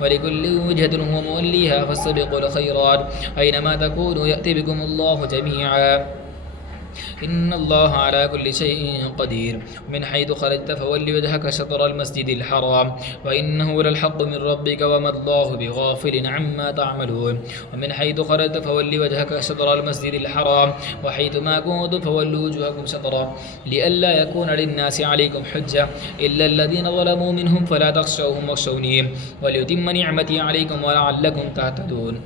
ولكل وجهة هو موليها فاستبقوا الخيرات أينما تكونوا يأتي بكم الله جميعا إن الله على كل شيء قدير من حيث خرجت فول وجهك شطر المسجد الحرام وإنه للحق من ربك وما الله بغافل عما تعملون ومن حيث خرجت فول وجهك شطر المسجد الحرام وحيث ما كنتم فولوا وجوهكم شطرا لئلا يكون للناس عليكم حجة إلا الذين ظلموا منهم فلا تخشوهم واخشوني وليتم نعمتي عليكم ولعلكم تهتدون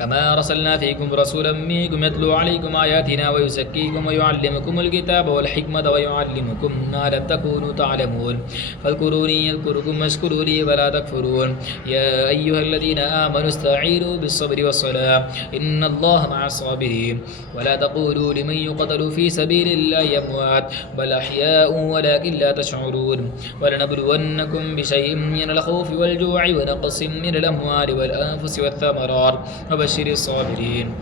كما أرسلنا فيكم رسولا منكم يتلو عليكم آياتنا ويزكيكم ويعلمكم الكتاب والحكمة ويعلمكم ما لم تكونوا تعلمون فاذكروني يذكركم واشكروا لي ولا تكفرون يا أيها الذين آمنوا استعينوا بالصبر والصلاة إن الله مع الصابرين ولا تقولوا لمن يقتل في سبيل الله أموات بل أحياء ولكن لا تشعرون ولنبلونكم بشيء من الخوف والجوع ونقص من الأموال والأنفس والثمرات وبشر الصابرين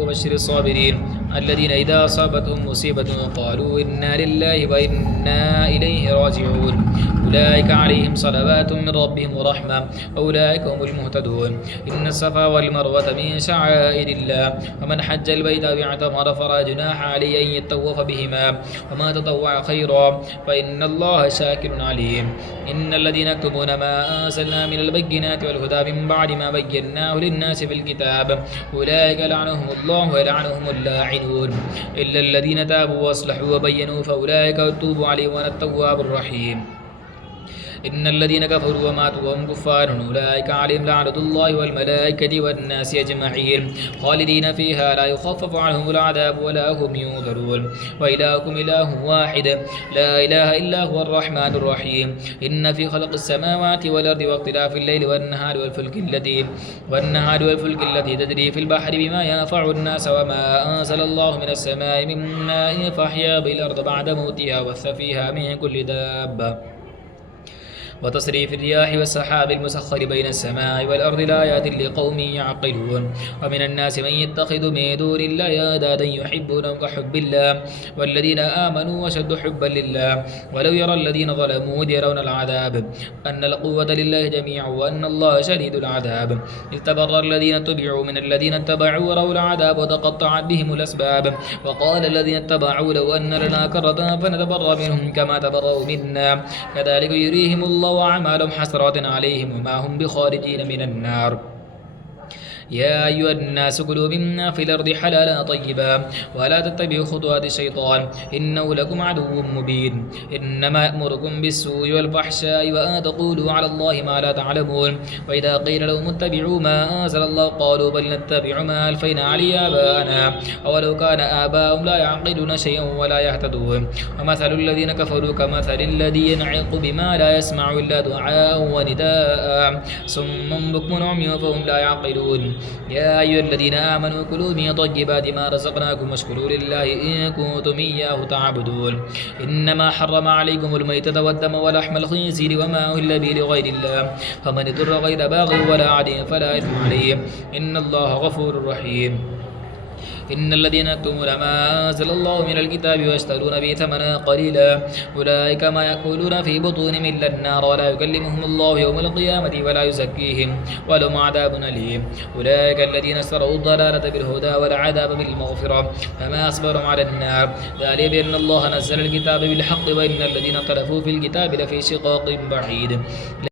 وبشر الصابرين الذين إذا أصابتهم مصيبة قالوا إنا لله وإنا إليه راجعون أولئك عليهم صلوات من ربهم ورحمة أولئك هم المهتدون إن الصفا والمروة من شعائر الله ومن حج البيت واعتمر فلا جناح عليه أن يطوف بهما وما تطوع خيرا فإن الله شاكر عليم إن الذين يكتمون ما أنزلنا من البينات والهدى من بعد ما بيناه للناس في الكتاب أولئك لعنهم الله ولعنهم اللاعنون إلا الذين تابوا وأصلحوا وبينوا فأولئك أتوب عليهم وأنا التواب الرحيم إن الذين كفروا وماتوا وهم كفار أولئك عليهم لعنة الله والملائكة والناس أجمعين خالدين فيها لا يخفف عنهم العذاب ولا هم ينظرون وإلهكم إله واحد لا إله إلا هو الرحمن الرحيم إن في خلق السماوات والأرض واختلاف الليل والنهار والفلك التي تجري في البحر بما ينفع الناس وما أنزل الله من السماء من ماء فأحيا بالأرض بعد موتها وبث فيها من كل دابة وتصريف الرياح والسحاب المسخر بين السماء والأرض لآيات لقوم يعقلون ومن الناس من يتخذ من دون الله أندادا يحبونهم كحب الله والذين آمنوا أشد حبا لله ولو يرى الذين ظلموا يرون العذاب أن القوة لله جميعا وأن الله شديد العذاب إذ تبرأ الذين اتبعوا من الذين اتبعوا ورأوا العذاب وتقطعت بهم الأسباب وقال الذين اتبعوا لو أن لنا كرة فنتبرأ منهم كما تبرأوا منا كذلك يريهم الله وأعمالهم حسرات عليهم وما هم بخارجين من النار يا أيها الناس كلوا مما في الأرض حلالا طيبا ولا تتبعوا خطوات الشيطان إنه لكم عدو مبين إنما يأمركم بالسوء والفحشاء وأن تقولوا على الله ما لا تعلمون وإذا قيل لهم اتبعوا ما أنزل الله قالوا بل نتبع ما ألفينا عليه آباءنا أولو كان آباؤهم لا يعقلون شيئا ولا يهتدون ومثل الذين كفروا كمثل الذي ينعق بما لا يسمع إلا دعاء ونداء صم بكم عمي فهم لا يعقلون يا أيها الذين آمنوا كلوا من طيبات ما رزقناكم واشكروا لله إن كنتم إياه تعبدون إنما حرم عليكم الميتة والدم ولحم الخنزير وما أهل به لغير الله فمن اضطر غير باغ ولا عاد فلا إثم عليه إن الله غفور رحيم إن الذين يكتمون ما أنزل الله من الكتاب ويشترون به ثمنا قليلا أولئك ما يأكلون في بطونهم إلا النار ولا يكلمهم الله يوم القيامة ولا يزكيهم ولهم عذاب أليم أولئك الذين اشتروا الضلالة بالهدى والعذاب بالمغفرة فما أصبرهم على النار ذلك بأن الله نزل الكتاب بالحق وإن الذين اختلفوا في الكتاب لفي شقاق بعيد